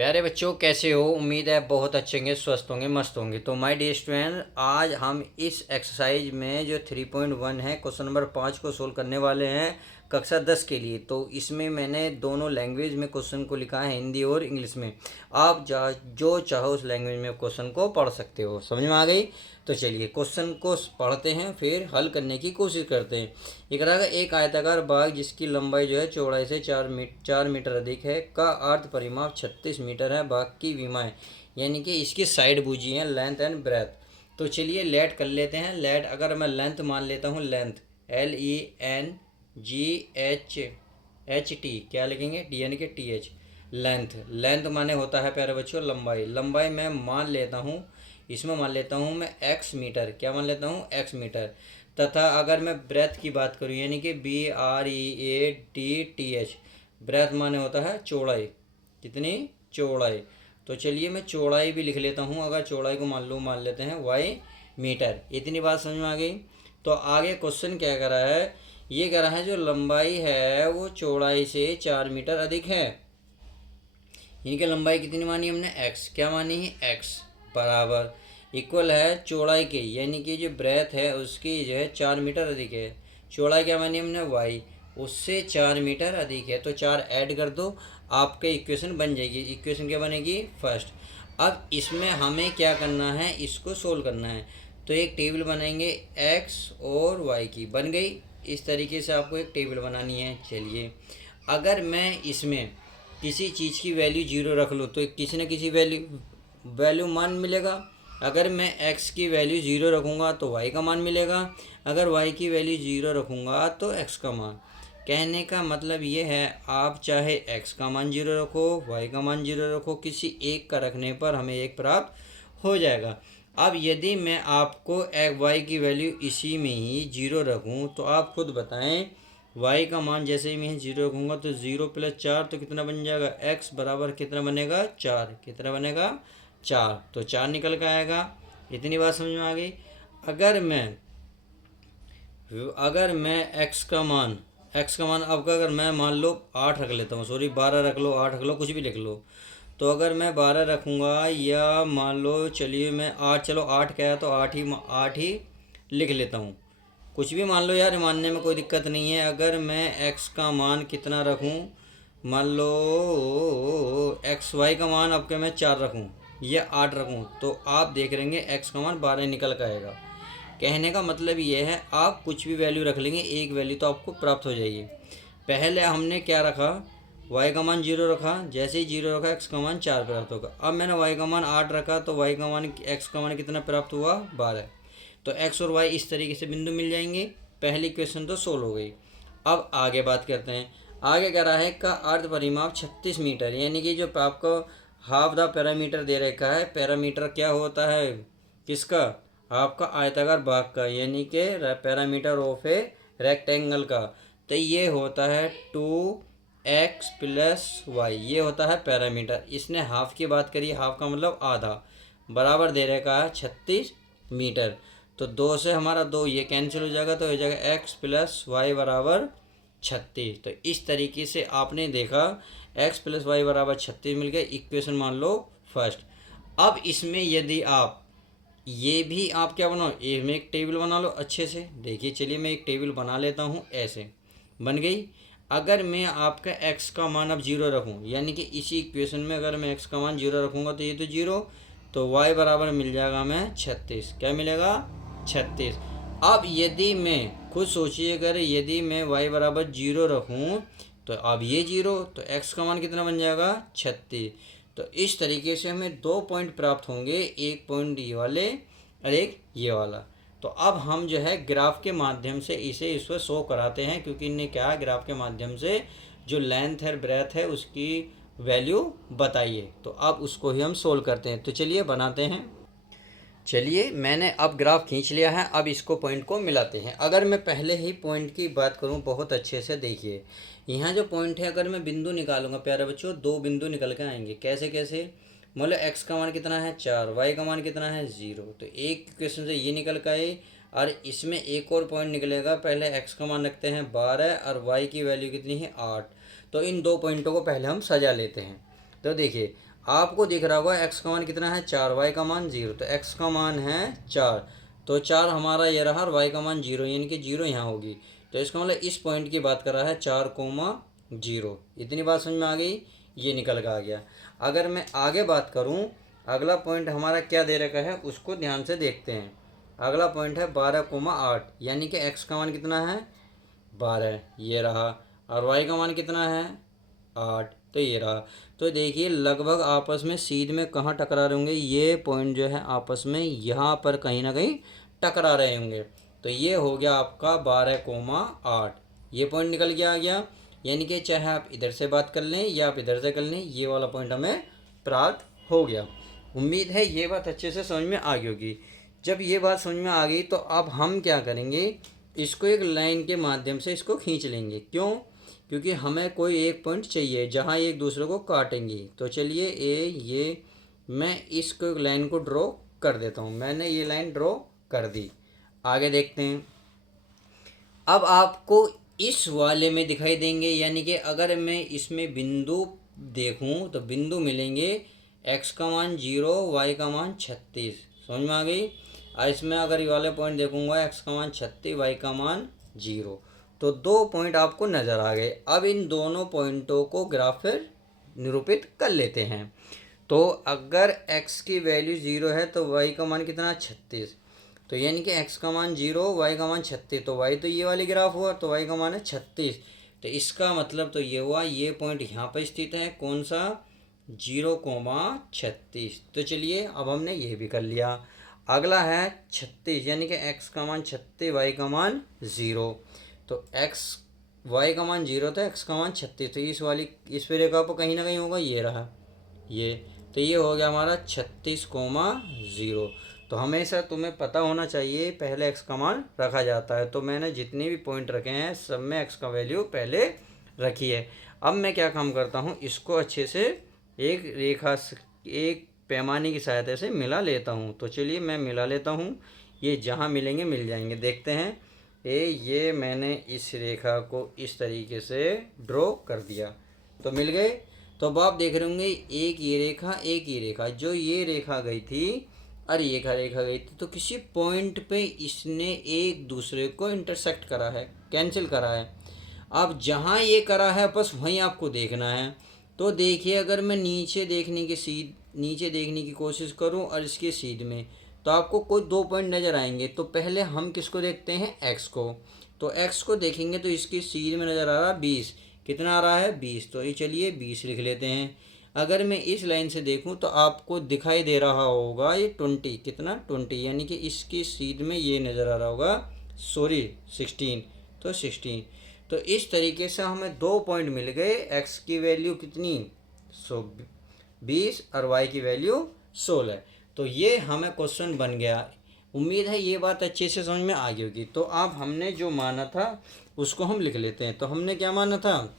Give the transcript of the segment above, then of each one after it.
प्यारे बच्चों, कैसे हो? उम्मीद है बहुत अच्छे होंगे, स्वस्थ होंगे, मस्त होंगे। तो माय डियर स्टूडेंट, आज हम इस एक्सरसाइज में जो 3.1 है, क्वेश्चन नंबर 5 को सोल्व करने वाले हैं कक्षा 10 के लिए। तो इसमें मैंने दोनों लैंग्वेज में क्वेश्चन को लिखा है, हिंदी और इंग्लिश में। आप जो चाहो उस लैंग्वेज में क्वेश्चन को पढ़ सकते हो। समझ में आ गई? तो चलिए क्वेश्चन को पढ़ते हैं, फिर हल करने की कोशिश करते हैं। ये कह रहा है एक आयताकार बाग जिसकी लंबाई जो है चौड़ाई से 4 मीटर अधिक है का अर्ध परिमाप 36 मीटर है। बाग की विमाएँ यानी कि इसकी साइड भुजी हैं, लेंथ एंड ब्रेथ। तो चलिए लेट कर लेते हैं। लेट अगर मैं लेंथ मान लेता हूँ, लेंथ LENGHT, क्या लिखेंगे? डी यानी कि TH। लेंथ लेंथ माने होता है प्यारे बच्चों लंबाई। लंबाई मैं मान लेता हूँ, इसमें मान लेता हूँ मैं x मीटर। क्या मान लेता हूँ? x metre. तथा अगर मैं ब्रेथ की बात करूँ यानी कि BREADTH, ब्रेथ माने होता है चौड़ाई। कितनी? चौड़ाई। तो चलिए मैं चौड़ाई भी लिख लेता हूँ। अगर चौड़ाई को मान लेते हैं y मीटर। इतनी बात समझ में आ गई? तो आगे क्वेश्चन क्या कर रहा है? ये कह रहा है जो लंबाई है वो चौड़ाई से 4 मीटर अधिक है। इनकी लंबाई कितनी मानी हमने? x। क्या मानी है? x बराबर इक्वल है चौड़ाई के, यानी कि जो ब्रेथ है उसकी जो है 4 मीटर अधिक है। चौड़ाई क्या मानी हमने? y, उससे 4 मीटर अधिक है। तो 4 ऐड कर दो, आपके इक्वेशन बन जाएगी। इक्वेशन क्या बनेगी? फर्स्ट। अब इसमें हमें क्या करना है? इसको सोल्व करना है। तो एक टेबल बनाएंगे x और y की। बन गई। इस तरीके से आपको एक टेबल बनानी है। चलिए अगर मैं इसमें किसी चीज़ की वैल्यू 0 रख लूँ तो किसी न किसी वैल्यू मान मिलेगा। अगर मैं x की वैल्यू 0 रखूँगा तो y का मान मिलेगा। अगर y की वैल्यू 0 रखूँगा तो x का मान। कहने का मतलब ये है, आप चाहे x का मान 0 रखो, y का मान 0 रखो, किसी एक का रखने पर हमें एक प्राप्त हो जाएगा। अब यदि मैं आपको y की वैल्यू इसी में ही 0 रखूँ तो आप खुद बताएं, y का मान जैसे ही मैं 0 रखूँगा तो 0 + 4 तो कितना बन जाएगा? x बराबर कितना बनेगा? 4। कितना बनेगा? 4। तो 4 निकल कर आएगा। इतनी बात समझ में आ गई? अगर मैं x का मान अब अगर मैं मान लो 8 रख लेता हूँ, सॉरी 12 रख लो, 8 रख लो, कुछ भी लिख लो। तो अगर मैं 12 रखूँगा या मान लो, चलिए मैं 8, चलो 8 क्या है तो 8 ही लिख लेता हूँ। कुछ भी मान लो यार, मानने में कोई दिक्कत नहीं है। अगर मैं x का मान कितना रखूं, मान लो y का मान अब क्या मैं 4 रखूं या 8 रखूं, तो आप देख लेंगे x का मान 12 निकल कर आएगा। कहने का मतलब ये है, आप कुछ भी वैल्यू रख लेंगे, एक वैल्यू तो आपको प्राप्त हो जाएगी। पहले हमने क्या रखा? y का मान 0 रखा। जैसे ही 0 रखा x का मान 4 प्राप्त होगा। अब मैंने y का मान 8 रखा तो y का मान x का मान कितना प्राप्त हुआ? 12। तो x और y इस तरीके से बिंदु मिल जाएंगे। पहली क्वेश्चन तो सोल्व हो गई। अब आगे बात करते हैं। आगे कह रहा है का अर्ध परिमाप 36 मीटर, यानी कि जो आपको हाफ द पैरामीटर दे रखा है। पैरामीटर क्या होता है? किसका? आपका आयताकार भाग का, यानी कि पैरामीटर ऑफ ए रेक्टेंगल का। तो ये होता है 2x + y, ये होता है पैरामीटर। इसने हाफ की बात करी, हाफ का मतलब आधा, बराबर दे रखा है 36 मीटर। तो 2 से हमारा 2 ये कैंसिल हो जाएगा, तो हो जाएगा x + y बराबर 36। तो इस तरीके से आपने देखा x + y बराबर 36 मिल गया। इक्वेशन मान लो फर्स्ट। अब इसमें यदि आप ये भी आप क्या बनाओ, ए में एक टेबल बना लो अच्छे से। देखिए चलिए मैं एक टेबल बना लेता हूँ। ऐसे बन गई। अगर मैं आपका x का मान अब 0 रखूँ, यानी कि इसी इक्वेशन में अगर मैं x का मान 0 रखूँगा तो ये तो 0, तो y बराबर मिल जाएगा हमें 36। क्या मिलेगा? 36। अब यदि मैं खुद सोचिए, अगर यदि मैं y बराबर 0 रखूँ तो अब ये 0, तो x का मान कितना बन जाएगा? 36। तो इस तरीके से हमें 2 पॉइंट प्राप्त होंगे, एक पॉइंट ये वाले और एक ये वाला। तो अब हम जो है ग्राफ के माध्यम से इस पर शो कराते हैं, क्योंकि इनने क्या ग्राफ के माध्यम से जो लेंथ है ब्रेथ है उसकी वैल्यू बताइए। तो अब उसको ही हम सोल्व करते हैं। तो चलिए बनाते हैं। चलिए मैंने अब ग्राफ खींच लिया है। अब इसको पॉइंट को मिलाते हैं। अगर मैं पहले ही पॉइंट की बात करूं, बहुत अच्छे से देखिए, यहाँ जो पॉइंट है अगर मैं बिंदु निकालूंगा प्यारे बच्चों, 2 बिंदु निकल के आएंगे। कैसे कैसे? मतलब x का मान कितना है? 4, y का मान कितना है? 0। तो एक क्वेश्चन से ये निकल के आए, और इसमें एक और पॉइंट निकलेगा। पहले x का मान रखते हैं 12 और y की वैल्यू कितनी है? 8। तो इन 2 पॉइंटों को पहले हम सजा लेते हैं। तो देखिए आपको दिख रहा होगा x का मान कितना है 4, y का मान 0, तो x का मान है 4, तो 4 हमारा ये रहा और y का मान 0, यानी कि 0 यहाँ होगी। तो इसका मतलब इस पॉइंट की बात कर रहा है 4,0। इतनी बात समझ में आ गई, ये निकल कर आ गया। अगर मैं आगे बात करूँ, अगला पॉइंट हमारा क्या दे रखा है उसको ध्यान से देखते हैं। अगला पॉइंट है 12,8, यानी कि x का मान कितना है 12, ये रहा, और y का मान कितना है 8, तो ये रहा। तो देखिए लगभग आपस में सीध में कहाँ टकरा रहे होंगे, ये पॉइंट जो है आपस में यहाँ पर कहीं ना कहीं टकरा रहे होंगे। तो ये हो गया आपका 12,8, ये पॉइंट निकल के आ गया। यानी कि चाहे आप इधर से बात कर लें या आप इधर से कर लें, ये वाला पॉइंट हमें प्राप्त हो गया। उम्मीद है ये बात अच्छे से समझ में आ गई होगी। जब ये बात समझ में आ गई तो अब हम क्या करेंगे, इसको एक लाइन के माध्यम से इसको खींच लेंगे। क्यों? क्योंकि हमें कोई एक पॉइंट चाहिए जहाँ एक दूसरे को काटेंगे। तो चलिए ये मैं इसको एक लाइन को ड्रॉ कर देता हूँ। मैंने ये लाइन ड्रॉ कर दी। आगे देखते हैं। अब आपको इस वाले में दिखाई देंगे, यानी कि अगर मैं इसमें बिंदु देखूं तो बिंदु मिलेंगे, x का मान 0, y का मान 36। समझ में आ गई? इसमें अगर ये वाले पॉइंट देखूंगा, x का मान 36, y का मान 0, तो 2 पॉइंट आपको नज़र आ गए। अब इन दोनों पॉइंटों को ग्राफ पर निरूपित कर लेते हैं। तो अगर x की वैल्यू 0 है तो y का मान कितना 36, तो यानी कि x का मान 0, y का मान 36, तो y तो ये वाली ग्राफ हुआ, तो y का मान है 36। तो इसका मतलब तो ये हुआ, ये पॉइंट यहाँ पर स्थित है, कौन सा 0,36। तो चलिए अब हमने ये भी कर लिया। अगला है 36, यानी कि x का मान 36, y का मान 0, तो y का मान 0 तो x का मान 36, तो इस रेखा पर कहीं ना कहीं होगा, ये रहा ये, तो ये हो गया हमारा 36,0। तो हमेशा तुम्हें पता होना चाहिए पहले x का मान रखा जाता है। तो मैंने जितने भी पॉइंट रखे हैं सब में x का वैल्यू पहले रखी है। अब मैं क्या काम करता हूँ, इसको अच्छे से एक पैमाने की सहायता से मिला लेता हूँ। तो चलिए मैं मिला लेता हूँ, ये जहाँ मिलेंगे मिल जाएंगे। देखते हैं। ये मैंने इस रेखा को इस तरीके से ड्रॉ कर दिया, तो मिल गए। तो अब आप देख रहे होंगे, एक ये रेखा, एक ये रेखा, जो ये रेखा गई थी और ये रेखा गई थी, तो किसी पॉइंट पे इसने एक दूसरे को इंटरसेक्ट करा है, कैंसिल करा है। अब जहाँ ये करा है बस वहीं आपको देखना है। तो देखिए, अगर मैं नीचे देखने की कोशिश करूँ और इसके सीध में, तो आपको कोई 2 पॉइंट नज़र आएंगे। तो पहले हम किसको देखते हैं, x को। तो x को देखेंगे तो इसके सीध में नज़र आ रहा है 20। कितना आ रहा है 20, तो ये चलिए 20 लिख लेते हैं। अगर मैं इस लाइन से देखूं तो आपको दिखाई दे रहा होगा ये 20, कितना 20, यानी कि इसकी सीध में ये नज़र आ रहा होगा, सॉरी 16, तो 16। तो इस तरीके से हमें 2 पॉइंट मिल गए। x की वैल्यू कितनी 20 और y की वैल्यू 16। तो ये हमें क्वेश्चन बन गया। उम्मीद है ये बात अच्छे से समझ में आ गई होगी। तो अब हमने जो माना था उसको हम लिख लेते हैं। तो हमने क्या माना था,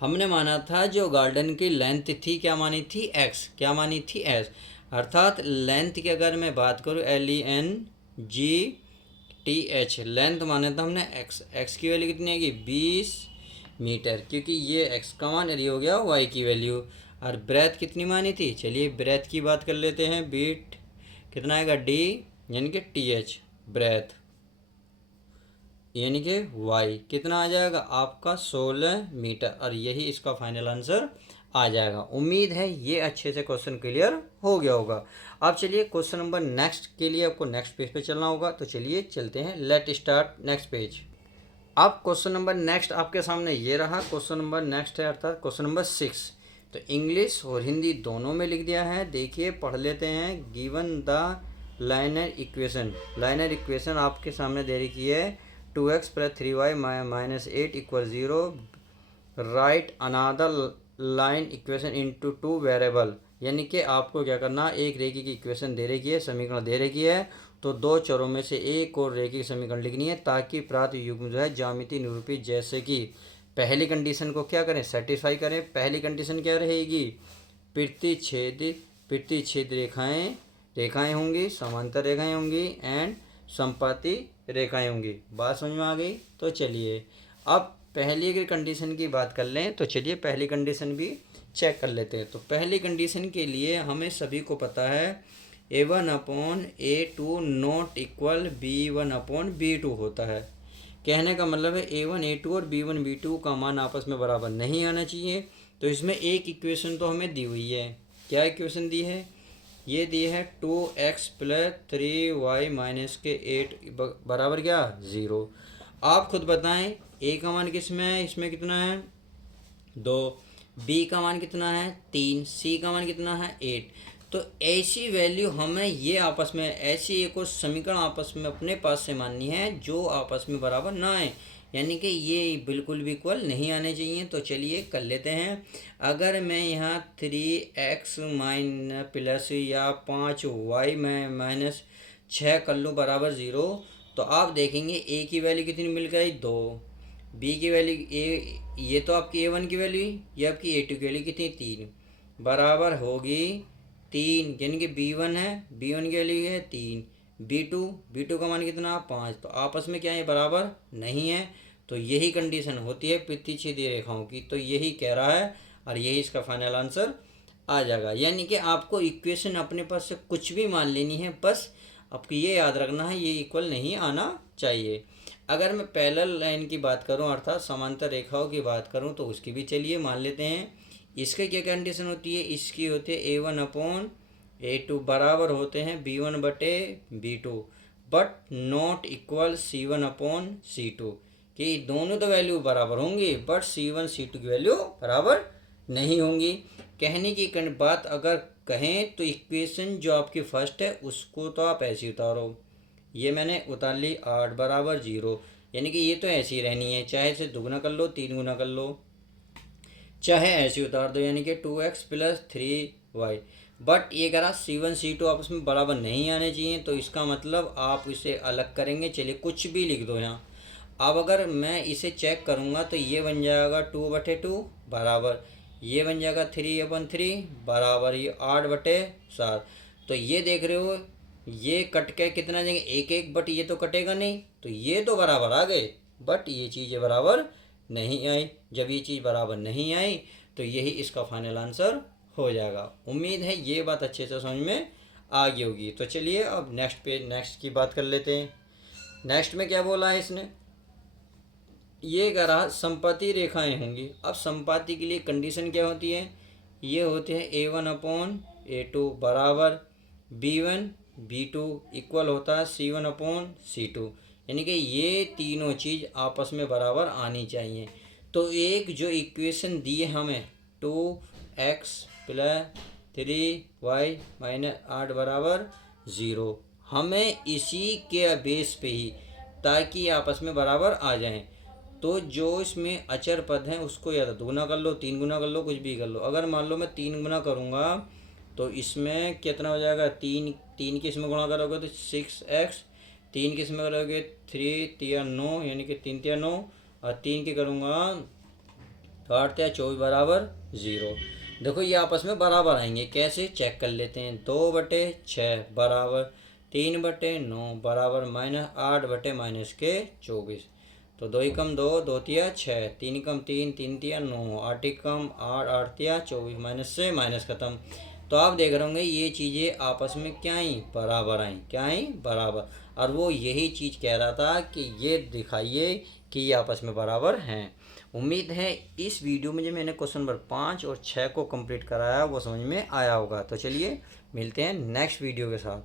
हमने माना था जो गार्डन की लेंथ थी, क्या मानी थी x, क्या मानी थी s, अर्थात लेंथ की अगर मैं बात करूँ LENGTH, लेंथ माना था हमने x की वैल्यू कितनी आएगी 20 मीटर, क्योंकि ये x का मान ये हो गया y की वैल्यू। और ब्रेथ कितनी मानी थी, चलिए ब्रेथ की बात कर लेते हैं। बीट कितना आएगा d, यानी कि TH ब्रेथ, यानी कि y कितना आ जाएगा आपका 16 मीटर, और यही इसका फाइनल आंसर आ जाएगा। उम्मीद है ये अच्छे से क्वेश्चन क्लियर हो गया होगा। अब चलिए क्वेश्चन नंबर नेक्स्ट के लिए आपको नेक्स्ट पेज पे चलना होगा। तो चलिए चलते हैं, लेट स्टार्ट नेक्स्ट पेज। अब क्वेश्चन नंबर नेक्स्ट आपके सामने ये रहा। क्वेश्चन नंबर नेक्स्ट है अर्थात क्वेश्चन नंबर 6। तो इंग्लिश और हिंदी दोनों में लिख दिया है। देखिए पढ़ लेते हैं। Given the liner equation, liner equation आपके सामने दे रखी है 2x + 3y - 8 = 0। राइट अनादर लाइन इक्वेशन इनटू 2 वेरिएबल, यानी कि आपको क्या करना, एक रेखी की इक्वेशन दे रखी है, समीकरण दे रखी है, तो 2 चरों में से एक और रेखी समीकरण लिखनी है ताकि प्राप्त युग्म जो है ज्यामिति निरूपित। जैसे कि पहली कंडीशन को क्या करें, सेटिस्फाई करें। पहली कंडीशन क्या रहेगी, प्रतिच्छेद रेखाएं होंगी, समांतर रेखाएं होंगी एंड संपाती रेखाएं होंगी। बात समझ में आ गई। तो चलिए अब पहली अगर कंडीशन की बात कर लें तो चलिए पहली कंडीशन भी चेक कर लेते हैं। तो पहली कंडीशन के लिए हमें सभी को पता है A1/A2 नॉट इक्वल B1/B2 होता है। कहने का मतलब है A1/A2 और B1/B2 का मान आपस में बराबर नहीं आना चाहिए। तो इसमें एक इक्वेशन तो हमें दी हुई है। क्या इक्वेशन दी है? ये दी है 2x प्लस 3y माइनस के 8 बराबर क्या? 0। आप खुद बताएं a का मान किस में है? इसमें कितना है? 2। b का मान कितना है? 3। c का मान कितना है? 8। तो ऐसी वैल्यू हमें ये आपस में, ऐसी एक और समीकरण आपस में अपने पास से माननी है जो आपस में बराबर ना आए, यानी कि ये बिल्कुल भी इक्वल नहीं आने चाहिए। तो चलिए कर लेते हैं। अगर मैं यहाँ 3x माइन प्लस या 5y में माइनस 6 कर लूँ बराबर 0, तो आप देखेंगे a की वैल्यू कितनी मिल गई? 2। b की वैल्यू ये तो आपकी a1 की वैल्यू, ये आपकी a2 की वैल्यू कितनी? 3 बराबर होगी 3, यानी कि b1 है, b1 की वैल्यू है 3। b2 का मान कितना? 5। तो आपस में क्या है? बराबर नहीं है। तो यही कंडीशन होती है प्रतिच्छेदी रेखाओं की। तो यही कह रहा है और यही इसका फाइनल आंसर आ जाएगा। यानी कि आपको इक्वेशन अपने पास से कुछ भी मान लेनी है, बस आपको ये याद रखना है ये इक्वल नहीं आना चाहिए। अगर मैं पैरेलल लाइन की बात करूं अर्थात समांतर रेखाओं की बात करूं तो उसकी भी चलिए मान लेते हैं। इसके क्या कंडीशन होती है? इसकी होती है A1/A2 बराबर होते हैं B1/B2 but not equal C1/C2, कि दोनों तो वैल्यू बराबर होंगी बट C1 C2 की वैल्यू बराबर नहीं होंगी। कहने की बात अगर कहें तो इक्वेशन जो आपकी फर्स्ट है उसको तो आप ऐसे उतारो, ये मैंने उतार ली 8 बराबर 0, यानी कि ये तो ऐसी रहनी है, चाहे इसे दुगना कर लो 3 गुना कर लो, चाहे ऐसे उतार दो, यानी कि 2x प्लस 3y। बट ये करा C1 C2 आपस में बराबर नहीं आने चाहिए, तो इसका मतलब आप इसे अलग करेंगे। चलिए कुछ भी लिख दो यहाँ। अब अगर मैं इसे चेक करूँगा तो ये बन जाएगा 2/2 बराबर, ये बन जाएगा 3/3 बराबर ये 8/7। तो ये देख रहे हो ये कट के कितना जाएंगे? 1 बट ये तो कटेगा नहीं, तो ये तो बराबर आ गए बट ये चीज़ें बराबर नहीं आई। जब ये चीज़ बराबर नहीं आई तो यही इसका फाइनल आंसर हो जाएगा। उम्मीद है ये बात अच्छे से समझ में आ गई होगी। तो चलिए अब नेक्स्ट की बात कर लेते हैं। नेक्स्ट में क्या बोला है इसने? ये कह रहा संपत्ति रेखाएं होंगी। अब संपत्ति के लिए कंडीशन क्या होती है? ये होते हैं A1/A2 बराबर B1/B2 इक्वल होता है C1/C2, यानी कि ये तीनों चीज़ आपस में बराबर आनी चाहिए। तो एक जो इक्वेशन दी है हमें 2x प्लस 3y माइनस 8 बराबर 0, हमें इसी के बेस पे ही, ताकि आपस में बराबर आ जाएं, तो जो इसमें अचर पद हैं उसको या तो 2 गुना कर लो, 3 गुना कर लो, कुछ भी कर लो। अगर मान लो मैं 3 गुना करूँगा तो इसमें कितना हो जाएगा? 3 की इसमें गुणा करोगे तो 6x, 3 की इसमें करोगे 3 × 9, यानी कि 3 × 9, और 3 की करूँगा तो 8 × 24 बराबर 0। देखो ये आपस में बराबर आएंगे, कैसे चेक कर लेते हैं। 2/6 बराबर 3/9 बराबर -8/-24। तो 2 कम 2, 2 तिया 6, 3 कम 3, 3 तिया 9, 8 कम 8, 8 तिया 24, माइनस से माइनस खत्म। तो आप देख रहे होंगे ये चीज़ें आपस में क्या आई? बराबर आई। क्या आई? बराबर। और वो यही चीज़ कह रहा था कि ये दिखाइए कि ये आपस में बराबर हैं। उम्मीद है इस वीडियो में जो मैंने क्वेश्चन नंबर 5 और 6 को कंप्लीट कराया वो समझ में आया होगा। तो चलिए मिलते हैं नेक्स्ट वीडियो के साथ।